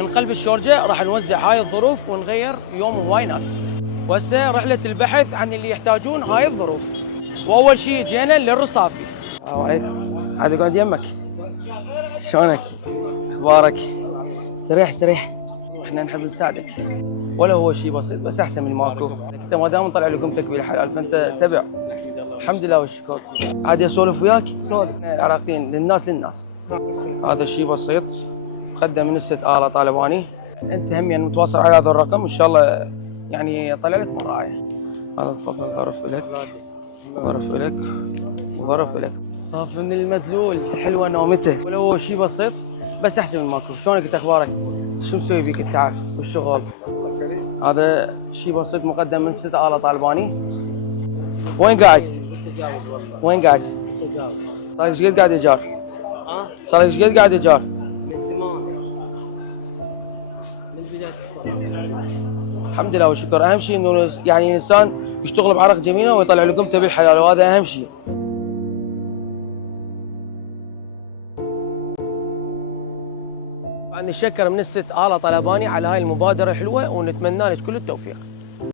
من قلب الشورجه راح نوزع هاي الظروف ونغير يوم هواي ناس. وهسه رحله البحث عن اللي يحتاجون هاي الظروف. واول شيء جينا للرصافي. السلام عليكم. عاد اقعد يمك. شلونك؟ اخبارك؟ استريح استريح. احنا نحب نساعدك. ولا هو شيء بسيط بس احسن من ماكو. انت ما دام نطلع لقمتك بالحلال فانت سبع. الحمد لله والشكر. عادي اسولف وياك؟ سولف. العراقيين للناس. هذا شيء بسيط مقدم من الست آلة طالباني. انت هم يعني متواصل على هذا الرقم وان شاء الله يعني طلع لك مرايه. هذا تفضل ظرف لك ظرف لك وظرف لك. صافن المدلول حلوه نومته. ولا هو شيء بسيط بس احسن من ماكو. شلونك انت اخبارك؟ شو مسوي بيك انت عارف والشغل؟ هذا شيء بسيط مقدم من ست آلة طالباني. وين قاعد؟ بالتجاوز والله. وين قاعد؟ بالتجاوز. صار لك ايش قد قاعد ايجار؟ صار لك ايش قد قاعد ايجار؟ من زمان. من بداية الصلاة. الحمد لله والشكر. اهم شيء انه يعني الانسان يشتغل بعرق جميله ويطلع لقمته بالحلال وهذا اهم شيء. طبعا نتشكر من الست آلة طلباني على هاي المبادره الحلوه ونتمنى لك كل التوفيق.